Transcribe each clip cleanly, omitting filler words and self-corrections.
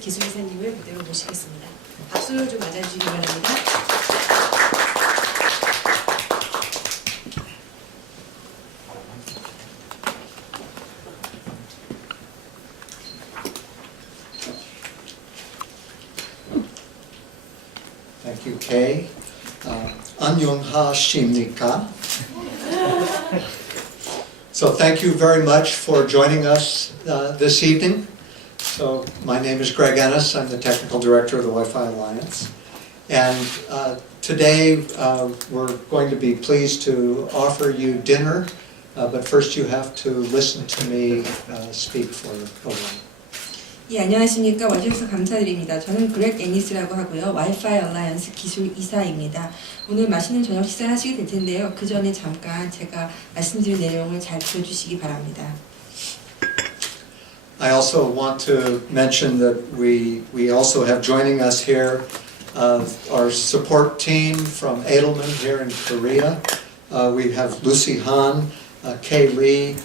기술이사님을 무대로 모시겠습니다. 박수를 좀 맞아주시기 바랍니다. Thank you, Kay. 안녕하십니까? So thank you very much for joining us this evening. So my name is Greg Ennis. I'm the Technical Director of the Wi-Fi Alliance. And today we're going to be pleased to offer you dinner, but first you have to listen to me speak for a while. 예, 안녕하십니까. 와주셔서 감사드립니다. 저는 그렉 애니스라고 하고요. 와이파이 얼라이언스 기술 이사입니다. 오늘 맛있는 저녁 식사를 하시게 될 텐데요. 그 전에 잠깐 제가 말씀드린 내용을 잘 들어주시기 바랍니다. I also want to mention that we also have joining us here our support team from Edelman here in Korea. We have Lucy Han, Kay Lee,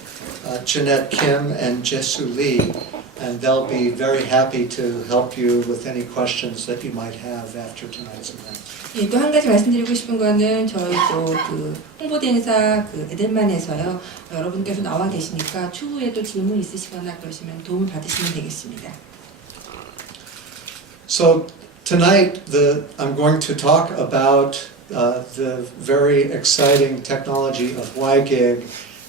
Jeanette Kim, and Jesu Lee. And they'll be very happy to help you with any questions that you might have after tonight's event. 예, 또 한 가지 말씀드리고 싶은 거는 저희 또 그 홍보대행사 그 에델만에서요. 여러분께서 나와 계시니까 추후에 또 질문 있으시거나 그러시면 도움을 받으시면 되겠습니다. So tonight I'm going to talk about the very exciting technology of WiGig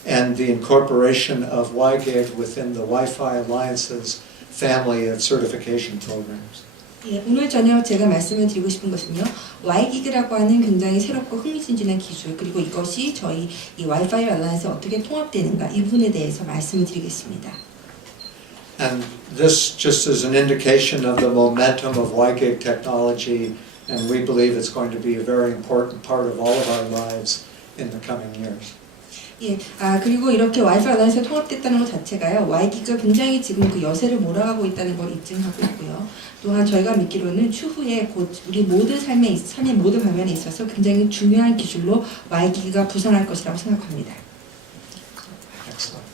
and the incorporation of WiGig within the Wi-Fi Alliance's family of certification programs. 예, 오늘 저녁 제가 말씀을 드리고 싶은 것은요. 와이기그라고 하는 굉장히 새롭고 흥미진진한 기술 그리고 이것이 저희 이 와이파이 얼라이언스에 어떻게 통합되는가 이 부분에 대해서 말씀을 드리겠습니다. And this just is an indication of the momentum of WiGig technology, and we believe it's going to be a very important part of all of our lives in the coming years. 예, 그리고 이렇게 와이파이 얼라이언스에 통합됐다는 것 자체가요. 와이기그가 굉장히 지금 그 여세를 몰아가고 있다는 걸 입증하고 있고요. 또한 저희가 믿기로는 추후에 곧 우리 모든 삶의 모든 방면에 있어서 굉장히 중요한 기술로 와이기그가 부상할 것이라고 생각합니다. Excellent.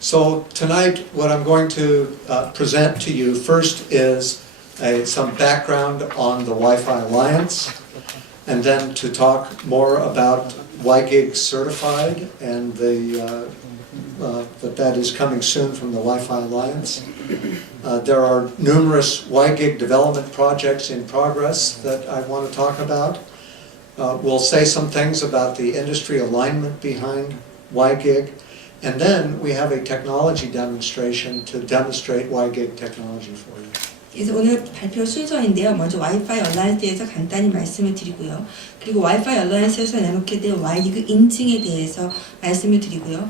So tonight what I'm going to present to you first is some background on the Wi-Fi Alliance, and then to talk more about WiGig CERTIFIED and that is coming soon from the Wi-Fi Alliance. There are numerous WiGig development projects in progress that I want to talk about. We'll say some things about the industry alignment behind WiGig, and then we have a technology demonstration to demonstrate WiGig technology for you. 그래서 오늘 발표 순서인데요. 먼저 와이파이 얼라이언스에서 간단히 말씀을 드리고요. 그리고 와이파이 얼라이언스에서 내놓게 된 와이기그 인증에 대해서 말씀을 드리고요.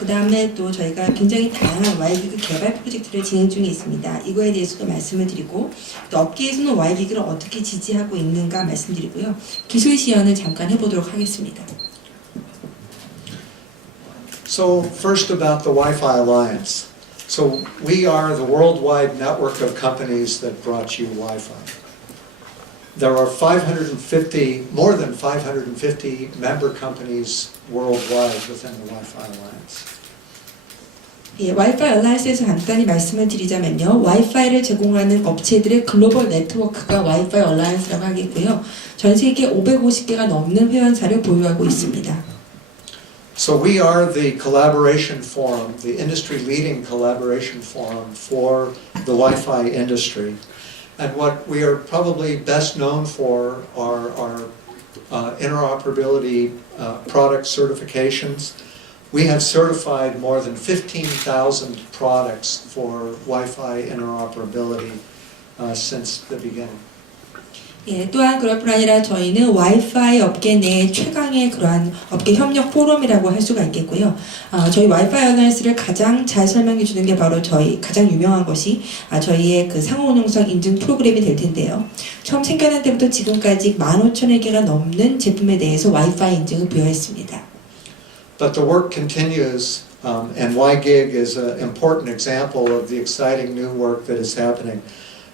그 다음에 또 저희가 굉장히 다양한 와이기그 개발 프로젝트를 진행 중에 있습니다. 이거에 대해서도 말씀을 드리고 또 업계에서는 와이기그를 어떻게 지지하고 있는가 말씀드리고요. 기술 시연을 잠깐 해보도록 하겠습니다. So first about the Wi-Fi Alliance. So we are the worldwide network of companies that brought you Wi-Fi. There are more than 550 member companies worldwide within the Wi-Fi Alliance. 예, 와이파이 얼라이언스에서 간단히 말씀을 드리자면요. 와이파이를 제공하는 업체들의 글로벌 네트워크가 와이파이 얼라이언스라고 하겠고요. 전 세계 550개가 넘는 회원사를 보유하고 있습니다. So we are the collaboration forum, the industry-leading collaboration forum for the Wi-Fi industry. And what we are probably best known for are our interoperability product certifications. We have certified more than 15,000 products for Wi-Fi interoperability since the beginning. 예, 또한 그럴 뿐 아니라 저희는 와이파이 업계 내 최강의 그러한 업계 협력 포럼이라고 할 수가 있겠고요. 저희 와이파이 얼라이언스를 가장 잘 설명해 주는 게 바로 저희 가장 유명한 것이 저희의 그 상호 운용성 인증 프로그램이 될 텐데요. 처음 생겨난 때부터 지금까지 15,000개가 넘는 제품에 대해서 와이파이 인증을 부여했습니다. But the work continues, and WiGig is an important example of the exciting new work that is happening.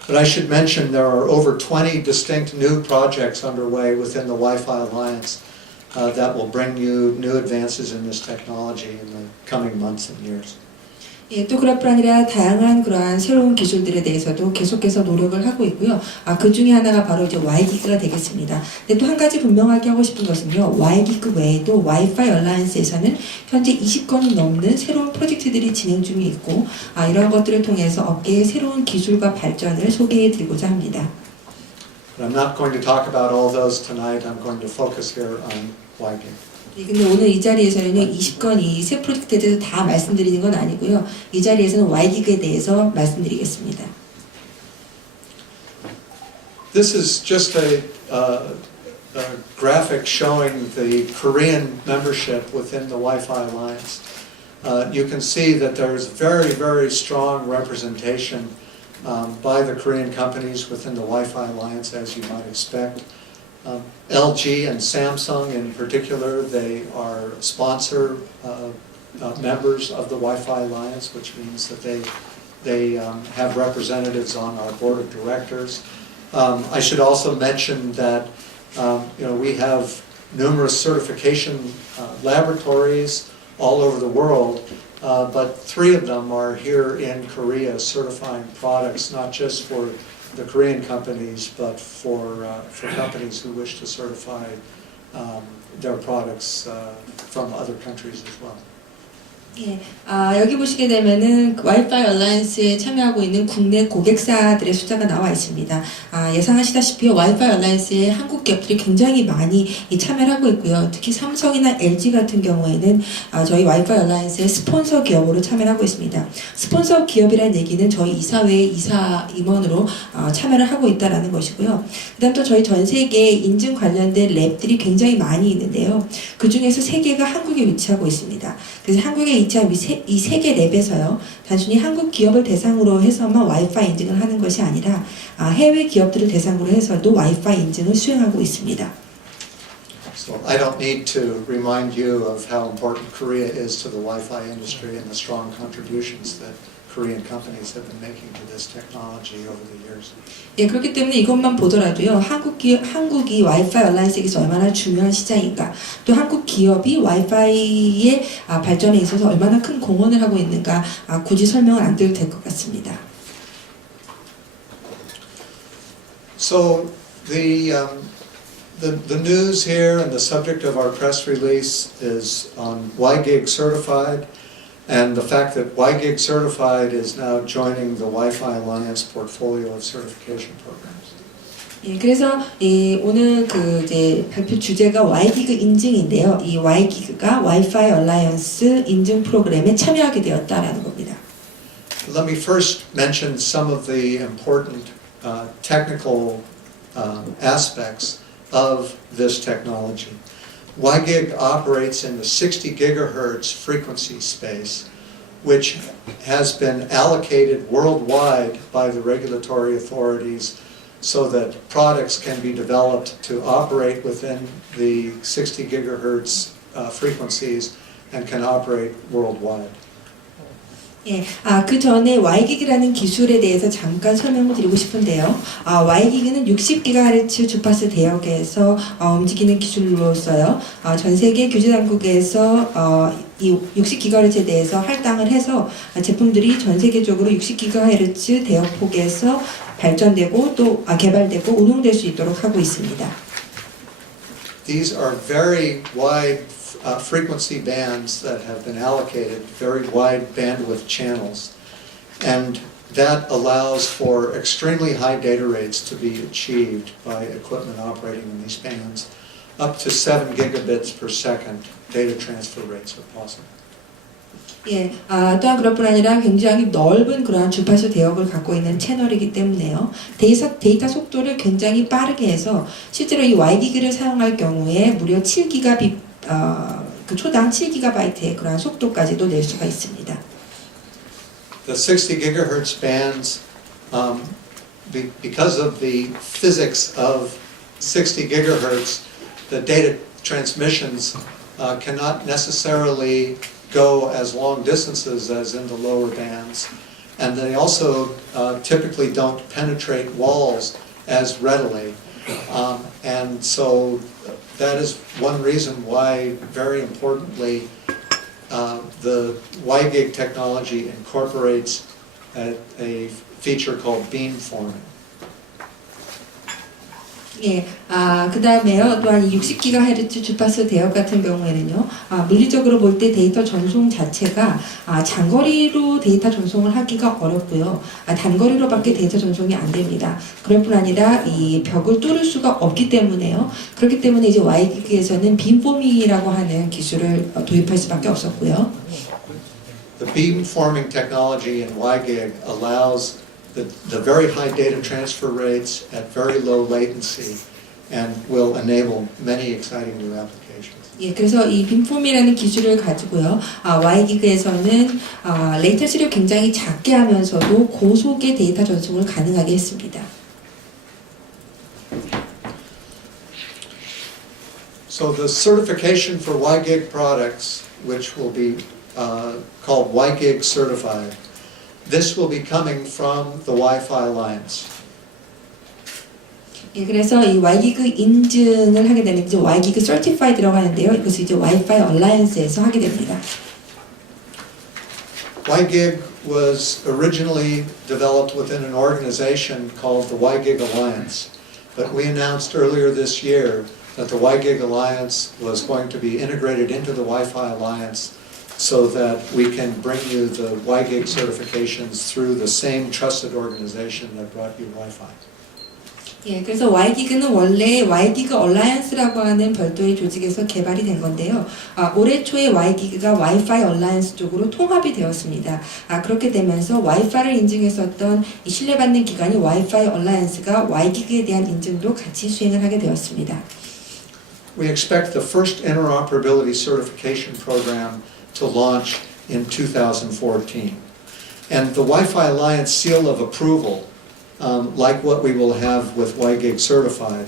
But I should mention there are over 20 distinct new projects underway within the Wi-Fi Alliance that will bring you new advances in this technology in the coming months and years. 예, 또 그럴 뿐 아니라 다양한 그러한 새로운 기술들에 대해서도 계속해서 노력을 하고 있고요. 그 중에 하나가 바로 이제 와이기그가 되겠습니다. 근데 또 한 가지 분명하게 하고 싶은 것은요. 와이기그 외에도 와이파이 얼라이언스에서는 현재 20건이 넘는 새로운 프로젝트들이 진행 중에 있고 이런 것들을 통해서 업계의 새로운 기술과 발전을 소개해 드리고자 합니다. But I'm not going to talk about all those tonight. I'm going to focus here on WiGig. 네, 근데 오늘 이 자리에서는요, 20건이 새 프로젝트에 대해서 다 말씀드리는 건 아니고요. 이 자리에서는 와이기그에 대해서 말씀드리겠습니다. This is just a graphic showing the Korean membership within the Wi-Fi Alliance. You can see that there's very, very strong representation by the Korean companies within the Wi-Fi Alliance, as you might expect. LG and Samsung in particular, they are sponsor members of the Wi-Fi Alliance, which means that they have representatives on our board of directors. I should also mention that we have numerous certification laboratories all over the world, but 3 of them are here in Korea certifying products, not just for the Korean companies, but for companies who wish to certify their products from other countries as well. 예, 여기 보시게 되면은 와이파이 얼라이언스에 참여하고 있는 국내 고객사들의 숫자가 나와 있습니다. 예상하시다시피 와이파이 얼라이언스에 한국 기업들이 굉장히 많이 참여를 하고 있고요. 특히 삼성이나 LG 같은 경우에는 저희 와이파이 얼라이언스의 스폰서 기업으로 참여를 하고 있습니다. 스폰서 기업이라는 얘기는 저희 이사회의 이사 임원으로 참여를 하고 있다라는 것이고요. 그다음 또 저희 전 세계에 인증 관련된 랩들이 굉장히 많이 있는데요. 그 중에서 3개가 한국에 위치하고 있습니다. 그래서 한국에 위치한 이 3개 랩에서요, 단순히 한국 기업을 대상으로 해서만 와이파이 인증을 하는 것이 아니라 해외 기업들을 대상으로 해서도 와이파이 인증을 수행하고 있습니다. So I don't need to remind you of how important Korea is to the Wi-Fi industry and the strong contributions that Korean companies have been making to this technology over the years. 예, 그렇기 때문에 이것만 보더라도요, 한국이 와이파이 얼라이언스에서 얼마나 중요한 시장인가, 또 한국 기업이 와이파이의 발전에 있어서 얼마나 큰 공헌을 하고 있는가, 굳이 설명을 안 드려도 될 것 같습니다. So the news here and the subject of our press release is on WiGig CERTIFIED. And the fact that WiGig CERTIFIED is now joining the Wi-Fi Alliance portfolio of certification programs. 예, 그래서 오늘 이제 발표 주제가 와이기그 인증인데요. 이 와이기그가 와이파이 얼라이언스 인증 프로그램에 참여하게 되었다라는 겁니다. Let me first mention some of the important technical aspects of this technology. WiGig operates in the 60 gigahertz frequency space, which has been allocated worldwide by the regulatory authorities so that products can be developed to operate within the 60 gigahertz frequencies and can operate worldwide. 예, 그 전에 와이기그라는 기술에 대해서 잠깐 설명을 드리고 싶은데요. 와이기그는 60GHz 주파수 대역에서 움직이는 기술로서요. 전 세계 규제 당국에서 이 60GHz에 대해서 할당을 해서 제품들이 전 세계적으로 60GHz 대역폭에서 발전되고 또 개발되고 운용될 수 있도록 하고 있습니다. These are very wide frequency bands that have been allocated, very wide bandwidth channels, and that allows for extremely high data rates to be achieved by equipment operating in these bands. Up to 7 gigabits per second data transfer rates are possible. 예, 또한 그럴 뿐 아니라 굉장히 넓은 그러한 주파수 대역을 갖고 있는 채널이기 때문에요. 데이터 속도를 굉장히 빠르게 해서 실제로 이 와이기그를 사용할 경우에 무려 7기가빗 그 초당 7GB의 그러한 속도까지도 낼 수가 있습니다. The 60 gigahertz bands, because of the physics of 60 gigahertz, the data transmissions cannot necessarily go as long distances as in the lower bands, and they also typically don't penetrate walls as readily, and so that is one reason why, very importantly, the WiGig technology incorporates a feature called beamforming. 예, 그 다음에요. 또한 이 60GHz 주파수 대역 같은 경우에는요, 물리적으로 볼 때 데이터 전송 자체가 장거리로 데이터 전송을 하기가 어렵고요. 단거리로밖에 데이터 전송이 안 됩니다. 그럴 뿐 아니라 이 벽을 뚫을 수가 없기 때문에요. 그렇기 때문에 이제 와이기그에서는 빔포밍이라고 하는 기술을 도입할 수밖에 없었고요. The beamforming technology in WiGig allows the very high data transfer rates at very low latency and will enable many exciting new applications. 예, 그래서 이 빔폼이라는 기술을 가지고요, 와이기그에서는 레이턴시를 굉장히 작게 하면서도 고속의 데이터 전송을 가능하게 했습니다. So the certification for WiGig products, which will be called WiGig CERTIFIED, this will be coming from the Wi-Fi Alliance. 예, 그래서 이 와이기그 인증을 하게 되는 이제 와이기그 CERTIFIED 들어가는데요. 이것을 이제 와이파이 얼라이언스에서 하게 됩니다. WiGig was originally developed within an organization called the WiGig Alliance, but we announced earlier this year that the WiGig Alliance was going to be integrated into the Wi-Fi Alliance so that we can bring you the WiGig certifications through the same trusted organization that brought you Wi-Fi. 예, 그래서 와이기그는 원래 와이기그 얼라이언스라고 하는 별도의 조직에서 개발이 된 건데요. 올해 초에 와이기그가 와이파이 얼라이언스 쪽으로 통합이 되었습니다. 그렇게 되면서 와이파이를 인증했었던 이 신뢰받는 기관이 와이파이 얼라이언스가 와이기그에 대한 인증도 같이 수행을 하게 되었습니다. We expect the first interoperability certification program to launch in 2014. And the Wi-Fi Alliance seal of approval, like what we will have with WiGig Certified,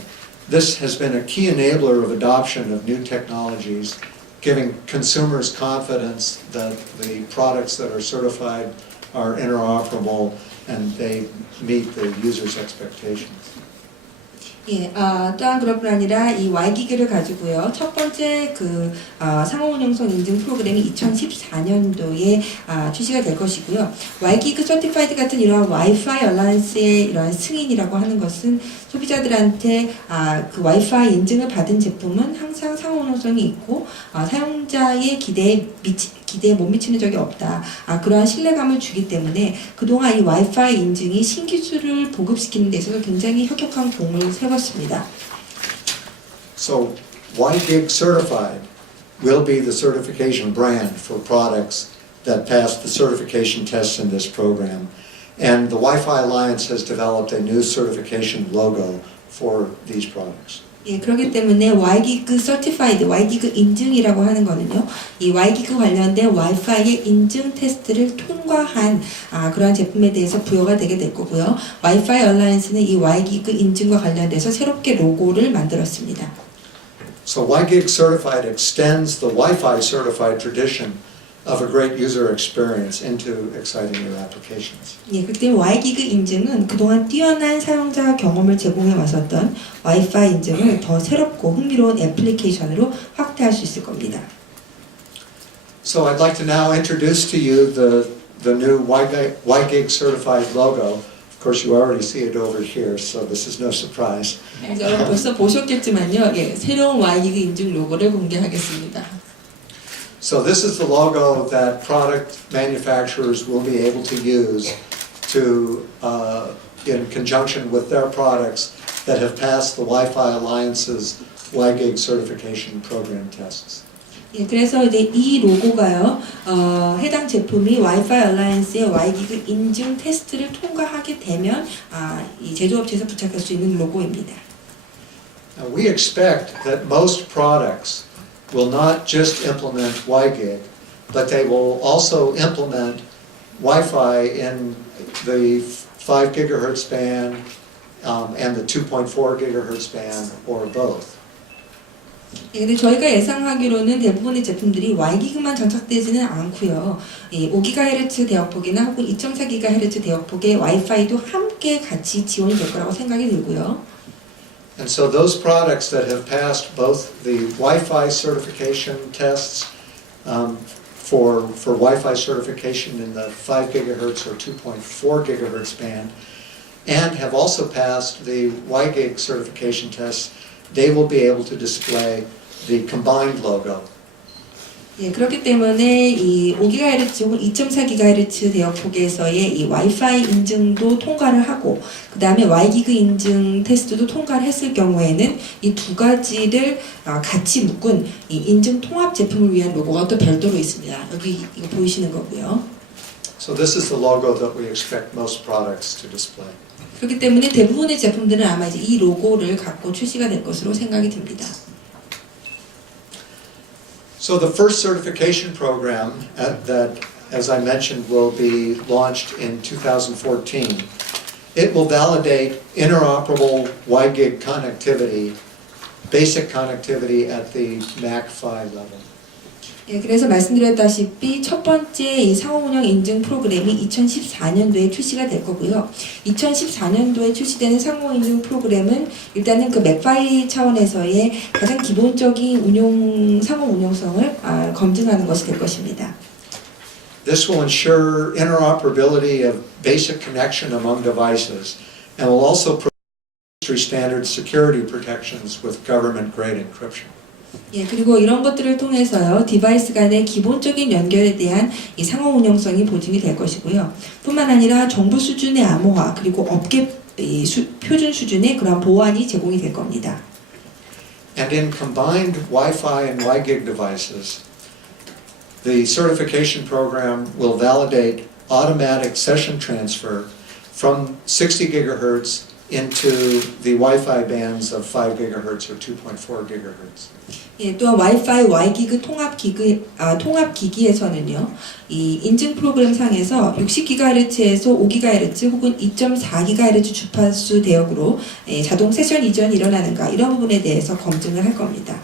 this has been a key enabler of adoption of new technologies, giving consumers confidence that the products that are certified are interoperable and they meet the user's expectations. 예, 또한 그럴 뿐 아니라 이 와이기그를 가지고요. 첫 번째 그 상호 운영성 인증 프로그램이 2014년도에 출시가 될 것이고요. 와이기그 서티파이드 같은 이러한 와이파이 얼라이언스의 이러한 승인이라고 하는 것은 소비자들한테 그 와이파이 인증을 받은 제품은 항상 상호 운영성이 있고 사용자의 기대에 못 미치는 적이 없다. 그러한 신뢰감을 주기 때문에 그동안 이 와이파이 인증이 신기술을 보급시키는 데 있어서 굉장히 혁혁한 공을 세웠습니다. So WiGig Certified will be the certification brand for products that pass the certification tests in this program. And the Wi-Fi Alliance has developed a new certification logo for these products. 예, 그렇기 때문에 와이기그 서티파이드, 와이기그 인증이라고 하는 거는요, 이 와이기그 관련된 와이파이의 인증 테스트를 통과한 그러한 제품에 대해서 부여가 되게 될 거고요. 와이파이 얼라이언스는 이 와이기그 인증과 관련돼서 새롭게 로고를 만들었습니다. So WiGig Certified extends the Wi-Fi certified tradition of a great user experience into exciting new applications. 예, 그때 와이기그 인증은 그동안 뛰어난 사용자 경험을 제공해 왔었던 와이파이 인증을 더 새롭고 흥미로운 애플리케이션으로 확대할 수 있을 겁니다. So I'd like to now introduce to you the new WiGig Certified logo. Of course, you already see it over here, so this is no surprise. 여러분 벌써 보셨겠지만요, 예, 새로운 와이기그 인증 로고를 공개하겠습니다. So this is the logo that product manufacturers will be able to use to, in conjunction with their products that have passed the Wi-Fi Alliance's WiGig certification program tests. 예, 그래서 이제 이 로고가요, 해당 제품이 와이파이 얼라이언스의 와이기그 인증 테스트를 통과하게 되면 이 제조업체에서 부착할 수 있는 로고입니다. Now we expect that most products will not just implement WiGig, but they will also implement Wi-Fi in the 5 gigahertz band and the 2.4 gigahertz band, or both. 예, 근데 저희가 예상하기로는 대부분의 제품들이 와이기그만 장착되지는 않고요. 5GHz 대역폭이나 혹은 2.4GHz 대역폭의 와이파이도 함께 같이 지원이 될 거라고 생각이 들고요. And so those products that have passed both the Wi-Fi certification tests for Wi-Fi certification in the 5 gigahertz or 2.4 gigahertz band, and have also passed the WiGig certification tests, they will be able to display the combined logo. 예, 그렇기 때문에 이 5GHz 혹은 2.4GHz 대역폭에서의 이 와이파이 인증도 통과를 하고 그 다음에 와이기그 인증 테스트도 통과를 했을 경우에는 이 두 가지를 같이 묶은 이 인증 통합 제품을 위한 로고가 또 별도로 있습니다. 여기 이거 보이시는 거고요. So this is the logo that we expect most products to display. 그렇기 때문에 대부분의 제품들은 아마 이제 이 로고를 갖고 출시가 될 것으로 생각이 듭니다. So the first certification program that, as I mentioned, will be launched in 2014. It will validate interoperable WiGig connectivity, basic connectivity at the Mac 5 level. 예, 그래서 말씀드렸다시피 첫 번째 이 상호운영 인증 프로그램이 2014년도에 출시가 될 거고요. 2014년도에 출시되는 상호인증 프로그램은 일단은 그 맥파이 차원에서의 가장 기본적인 상호 운영성을 검증하는 것이 될 것입니다. This will ensure interoperability of basic connection among devices and will also provide industry standard security protections with government-grade encryption. 예, 그리고 이런 것들을 통해서요, 디바이스 간의 기본적인 연결에 대한 이 상호 운영성이 보증이 될 것이고요. 뿐만 아니라 정부 수준의 암호화, 그리고 업계 표준 수준의 그런 보안이 제공이 될 겁니다. And in combined Wi-Fi and WiGig devices, the certification program will validate automatic session transfer from 60 gigahertz into the Wi-Fi bands of 5 gigahertz or 2.4 gigahertz. 예, 또한 와이파이, 와이기그 통합기기에서는요, 이 인증 프로그램 상에서 60GHz에서 5GHz 혹은 2.4GHz 주파수 대역으로 자동 세션 이전이 일어나는가 이런 부분에 대해서 검증을 할 겁니다.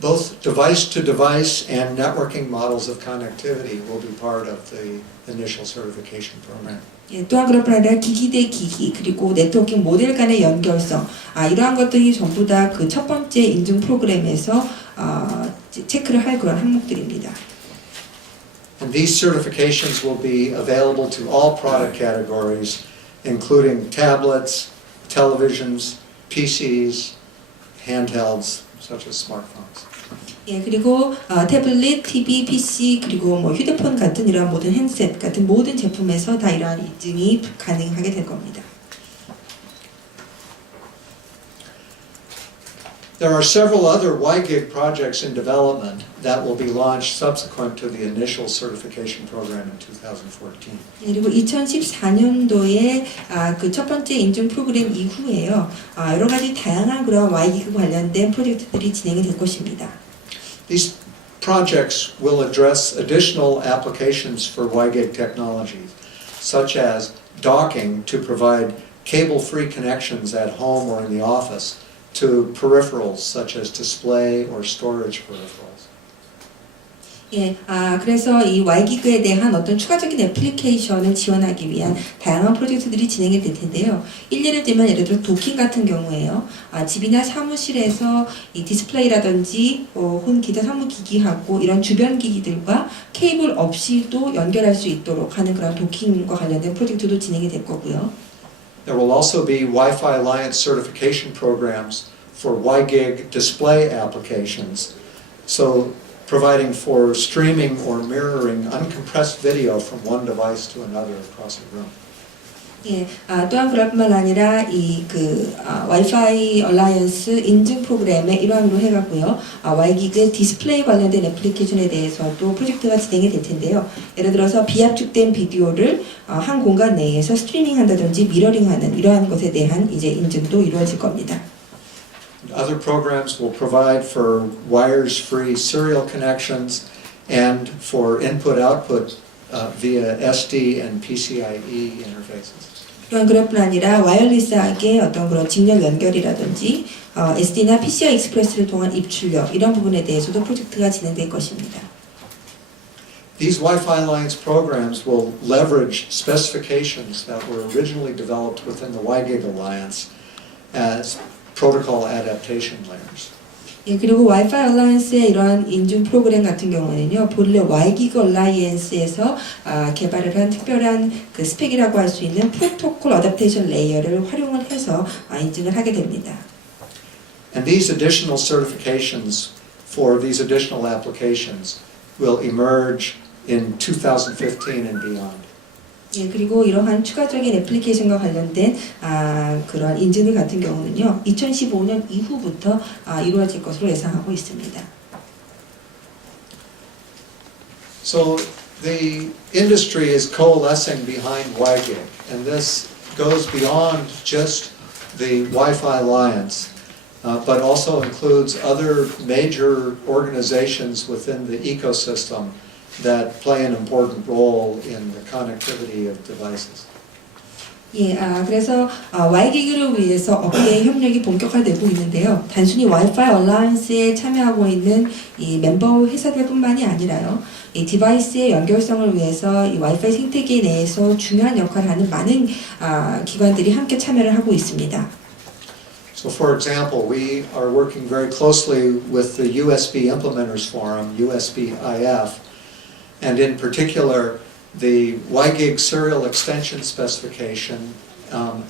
Both device-to-device and networking models of connectivity will be part of the initial certification program. 예, 또한 그럴 뿐 아니라 기기 대 기기 그리고 네트워킹 모델 간의 연결성 이러한 것들이 전부 다 그 첫 번째 인증 프로그램에서 체크를 할 그런 항목들입니다. And these certifications will be available to all product categories, including tablets, televisions, PCs, handhelds, such as smartphones. 예, 그리고 태블릿, TV, PC 그리고 뭐 휴대폰 같은 이러한 모든 핸드셋 같은 모든 제품에서 다 이러한 인증이 가능하게 될 겁니다. There are several other WiGig projects in development that will be launched subsequent to the initial certification program in 2014. 그리고 2014년도에 그 첫 번째 인증 프로그램 이후에요. 여러 가지 다양한 그런 와이기그 관련된 프로젝트들이 진행이 될 것입니다. These projects will address additional applications for WiGig technologies, such as docking to provide cable-free connections at home or in the office to peripherals such as display or storage peripherals. 예, 그래서 이 와이기그에 대한 어떤 추가적인 애플리케이션을 지원하기 위한 다양한 프로젝트들이 진행이 될 텐데요. 예를 들면 예를 들어 도킹 같은 경우에요. 집이나 사무실에서 이 디스플레이라든지 혹은 기타 사무기기하고 이런 주변 기기들과 케이블 없이도 연결할 수 있도록 하는 그런 도킹과 관련된 프로젝트도 진행이 될 거고요. There will also be Wi-Fi Alliance certification programs for WiGig display applications, so providing for streaming or mirroring uncompressed video from one device to another across a room. 예, 또한 그럴 뿐만 아니라 와이파이 얼라이언스 인증 프로그램의 일환으로 해가고요. 와이기그 디스플레이 관련된 애플리케이션에 대해서도 프로젝트가 진행이 될 텐데요. 예를 들어서 비압축된 비디오를 한 공간 내에서 스트리밍한다든지 미러링하는 이러한 것에 대한 이제 인증도 이루어질 겁니다. Other programs will provide for wires-free serial connections and for input-output via SD and PCIe interfaces. 또한 그럴 뿐 아니라 와이어리스하게 어떤 그런 직렬 연결이라든지 SD나 PCI 익스프레스를 통한 입출력 이런 부분에 대해서도 프로젝트가 진행될 것입니다. These Wi-Fi Alliance programs will leverage specifications that were originally developed within the WiGig Alliance as protocol adaptation layers. 예, 그리고 와이파이 얼라이언스의 이러한 인증 프로그램 같은 경우는요, 본래 와이기그 얼라이언스에서 개발을 한 특별한 그 스펙이라고 할 수 있는 프로토콜 어댑테이션 레이어를 활용을 해서 인증을 하게 됩니다. And these additional certifications for these additional applications will emerge in 2015 and beyond. 예, 그리고 이러한 추가적인 애플리케이션과 관련된 그런 인증 같은 경우는요, 2015년 이후부터 이루어질 것으로 예상하고 있습니다. So the industry is coalescing behind WiGig, and this goes beyond just the Wi-Fi Alliance, but also includes other major organizations within the ecosystem that play an important role in the connectivity of devices. 예, 그래서 와이기그를 위해서 업계의 협력이 본격화되고 있는데요. 단순히 와이파이 얼라이언스에 참여하고 있는 이 멤버 회사들뿐만이 아니라요. 이 디바이스의 연결성을 위해서 이 와이파이 생태계 내에서 중요한 역할을 하는 많은 기관들이 함께 참여를 하고 있습니다. So for example, we are working very closely with the USB Implementers Forum, USB-IF, and in particular, the WiGig serial extension specification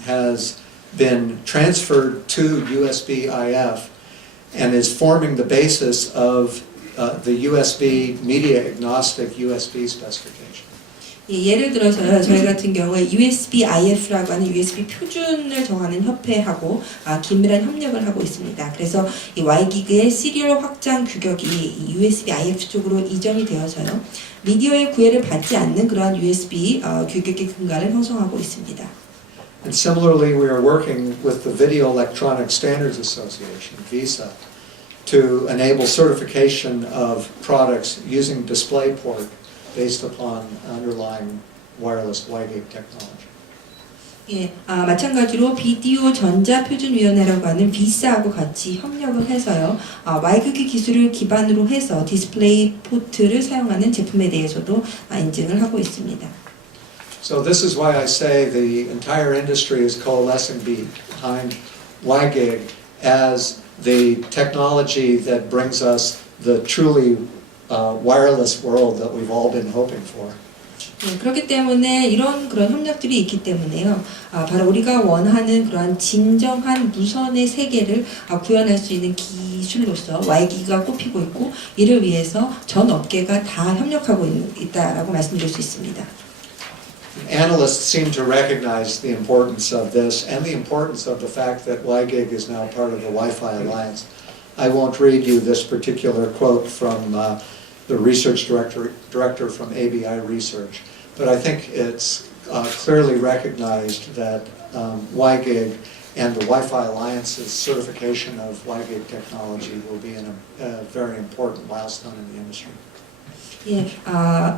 has been transferred to USB-IF and is forming the basis of the USB media agnostic USB specification. 예를 들어서요, 저희 같은 경우에 USB-IF라고 하는 USB 표준을 정하는 협회하고 긴밀한 협력을 하고 있습니다. 그래서 이 와이기그의 시리얼 확장 규격이 이 USB-IF 쪽으로 이전이 되어서요, 미디어의 구애를 받지 않는 그러한 USB 규격의 근간을 형성하고 있습니다. And similarly, we are working with the Video Electronic Standards Association, VISA, to enable certification of products using DisplayPort based upon underlying wireless WiGig technology. 예, 마찬가지로 비디오 전자표준위원회라고 하는 비사하고 같이 협력을 해서요, 와이기그 기술을 기반으로 해서 디스플레이 포트를 사용하는 제품에 대해서도 인증을 하고 있습니다. So this is why I say the entire industry is coalescing behind WiGig as the technology that brings us the truly wireless world that we've all been hoping for. 네, 그렇기 때문에 이런 그런 협력들이 있기 때문에요. 바로 우리가 원하는 그런 진정한 무선의 세계를 구현할 수 있는 기술로서 와이기그가 꼽히고 있고, 이를 위해서 전 업계가 다 협력하고 있다라고 말씀드릴 수 있습니다. Analysts seem to recognize the importance of this and the importance of the fact that WiGig is now part of the Wi-Fi Alliance. I won't read you this particular quote from the research director from ABI Research, but I think it's clearly recognized that WiGig and the Wi-Fi Alliance's certification of WiGig technology will be a very important milestone in the industry. 예,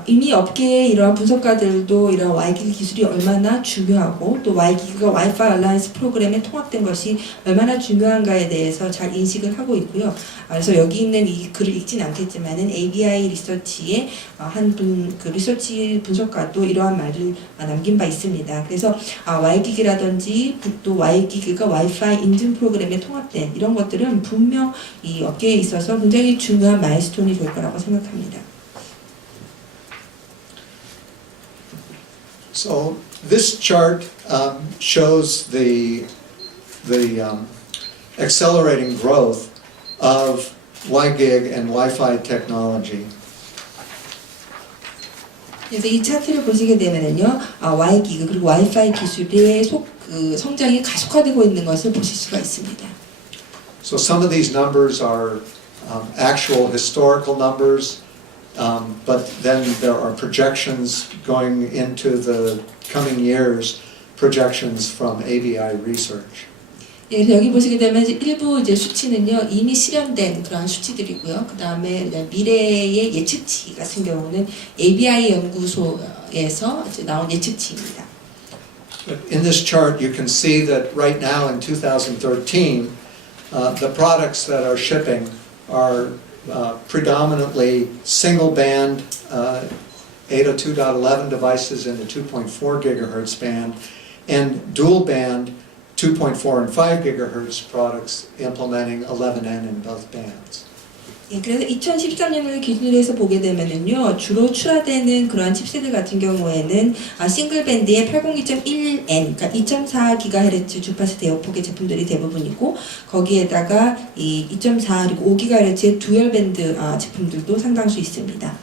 이미 업계의 이러한 분석가들도 이런 와이기그 기술이 얼마나 중요하고 또 와이기그가 와이파이 얼라이언스 프로그램에 통합된 것이 얼마나 중요한가에 대해서 잘 인식을 하고 있고요. 그래서 여기 있는 이 글을 읽진 않겠지만은 ABI 리서치의 한 분 그 리서치 분석가도 이러한 말을 남긴 바 있습니다. 그래서 와이기그라든지 또 와이기그가 와이파이 인증 프로그램에 통합된 이런 것들은 분명 이 업계에 있어서 굉장히 중요한 마일스톤이 될 거라고 생각합니다. So this chart shows the accelerating growth of WiGig and Wi-Fi technology. 그래서 이 차트를 보시게 되면은요, 와이기그 그리고 와이파이 기술의 성장이 가속화되고 있는 것을 보실 수가 있습니다. So some of these numbers are actual historical numbers. But then there are projections going into the coming years, projections from ABI Research. 예, 여기 보시게 되면 일부 이제 수치는요 이미 실현된 그런 수치들이고요. 그 다음에 미래의 예측치 같은 경우는 ABI 연구소에서 이제 나온 예측치입니다. But in this chart, you can see that right now in 2013, the products that are shipping are predominantly single band 802.11 devices in the 2.4 gigahertz band and dual band 2.4 and 5 gigahertz products implementing 11N in both bands. 예, 그래서 2013년을 기준으로 해서 보게 되면은요, 주로 출하되는 그러한 칩셋들 같은 경우에는 싱글 밴드의 802.11n, 그러니까 2.4GHz 주파수 대역폭의 제품들이 대부분이고, 거기에다가 이 2.4 그리고 5GHz의 듀얼 밴드 제품들도 상당수 있습니다.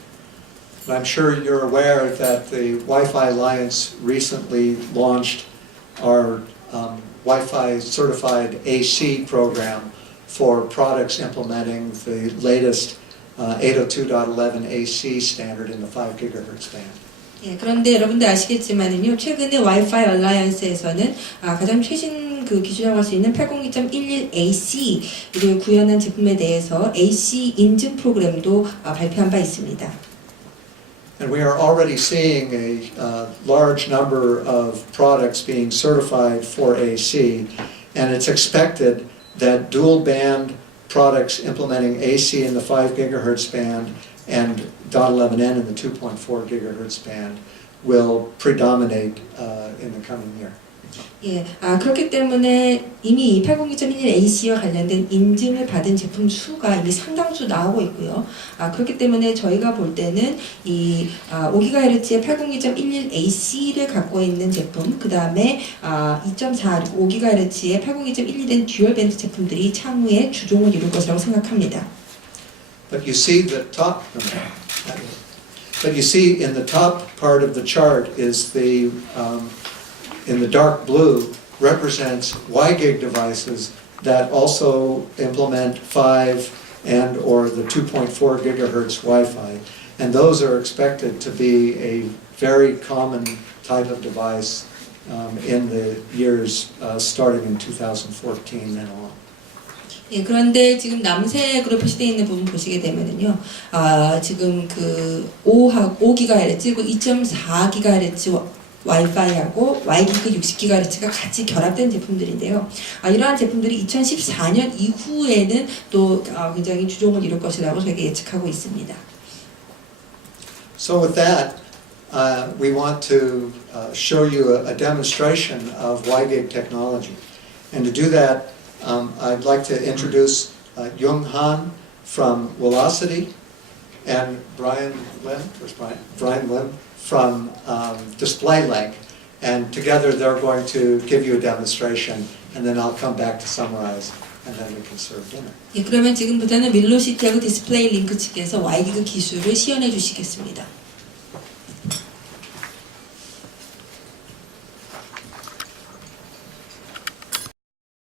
And I'm sure you're aware that the Wi-Fi Alliance recently launched our Wi-Fi certified AC program for products implementing the latest 802.11 AC standard in the 5 gigahertz band. 예, 그런데 여러분들 아시겠지만은요, 최근에 와이파이 얼라이언스에서는 가장 최신 그 기준이라고 할 수 있는 802.11 AC를 구현한 제품에 대해서 AC 인증 프로그램도 발표한 바 있습니다. And we are already seeing a large number of products being certified for AC, and it's expected that dual band products implementing AC in the 5 gigahertz band and .11n in the 2.4 gigahertz band will predominate in the coming year. 예, 그렇기 때문에 이미 802.11 AC와 관련된 인증을 받은 제품 수가 이미 상당수 나오고 있고요. 그렇기 때문에 저희가 볼 때는 이 5GHz의 802.11 AC를 갖고 있는 제품, 그 다음에 2.4 그리고 5GHz의 802.11된 듀얼 밴드 제품들이 향후에 주종을 이룰 것이라고 생각합니다. But you see the top. But you see in the top part of the chart is the in the dark blue represents WiGig devices that also implement 5 and or the 2.4 gigahertz Wi-Fi, and those are expected to be a very common type of device in the years starting in 2014 and on. 예, 그런데 지금 남색으로 표시되어 있는 부분 보시게 되면은요, 지금 그 5GHz, 그 2.4GHz 와이파이하고 와이기그 60GHz가 같이 결합된 제품들인데요. 이러한 제품들이 2014년 이후에는 또 굉장히 주종을 이룰 것이라고 저희가 예측하고 있습니다. So with that, we want to show you a demonstration of WiGig technology. And to do that, I'd like to introduce Young Han from Velocity and Brian Lim from DisplayLink, and together they're going to give you a demonstration, and then I'll come back to summarize, and then we can serve dinner. 예, 그러면 지금부터는 밀로시티하고 디스플레이 링크 측에서 와이기그 기술을 시연해 주시겠습니다.